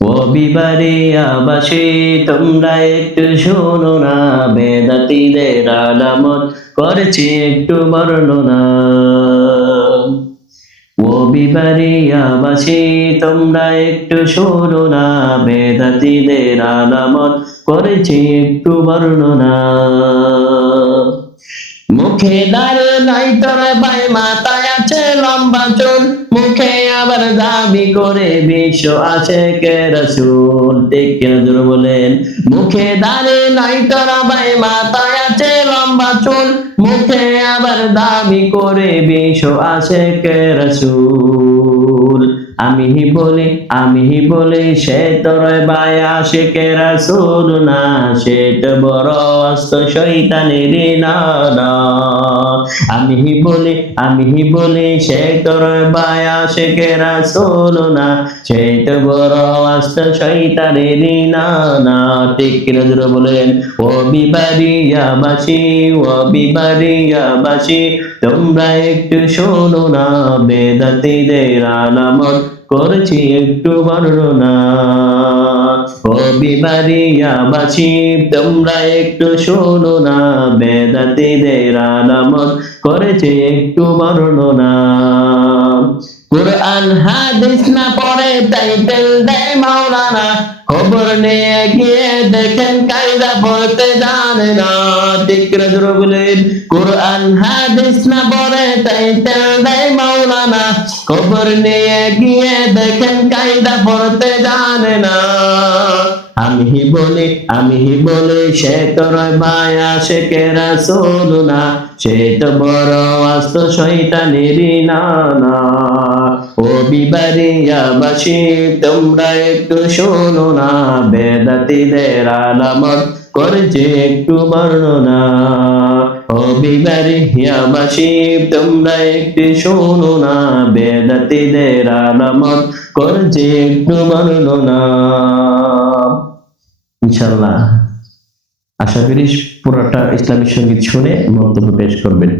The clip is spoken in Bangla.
ও বিবারিয়াবাসী তোমরা একটু শোনো না, বেদাতীদের আলামত করেছি একটু বর্ণনা। ও বিবারিয়াবাসী তোমরা একটু শোনো না, বেদাতীদের আলামত করেছি একটু বর্ণনা। মুখে দাঁড়ে নাই তোর ভাই, মাথায় আছে লম্বা চুল, মুখে আবার দাবি করে বিশ্ব আশেকে রাসূল। ঠিক কিনা জোরে বলেন। মুখে দাঁড়ে নাই তোর ভাই, মাথায় আছে লম্বা চুল, মুখে আবার দাবি করে বিশ্ব আশেকে রাসূল। আমি বলি সে তোর ভাই আশেকে রাসূল না, সে তো বড় অস্ত শয়তানেরই নানা। আমি বলি সে তোর ভাই আশেকে রাসূল না, সে তো বড় অস্ত শয়তানেরই নানা। ঠিক কিনা জোরে বলেন। ও বিবারিয়াবাসী তোমরা একটু শোনো না, বেদাতীদের আলামত করেছি একটু বর্ণনা। ও বিবারিয়াবাসী তোমরা একটু শোনো না, বেদাতীদের আলামত করেছি একটু বর্ণনা। কুরআন হাদিস না পড়ে টাইটেল দেয় মাওলানা, খবর নিয়ে গিয়ে দেখেন কায়দা পড়তে জানে না। ঠিক করে জোরে বলেন। কুরআন হাদিস না পড়ে টাইটেল দেয় মাওলানা, খবর নিয়ে গিয়ে দেখেন কায়দা পড়তে জানে না। আমি বলি সে তোর ভাই আশেকে রাসূল না, সে তো বড় আস্ত শয়তানেরই নানা। ও বিবারিয়াবাসী তোমরা একটু শোনো না, বেদাতীদের আলামত করেছে একটু বর্ণনা। ও বিবারিয়াবাসী তোমরা একটু শোনো না, বেদাতীদের আলামত করেছে একটু বর্ণনা। ইনশাআল্লাহ আশা করি পুরোটা ইসলামী সঙ্গীত শুনে মন্তব্য পেশ করবেন।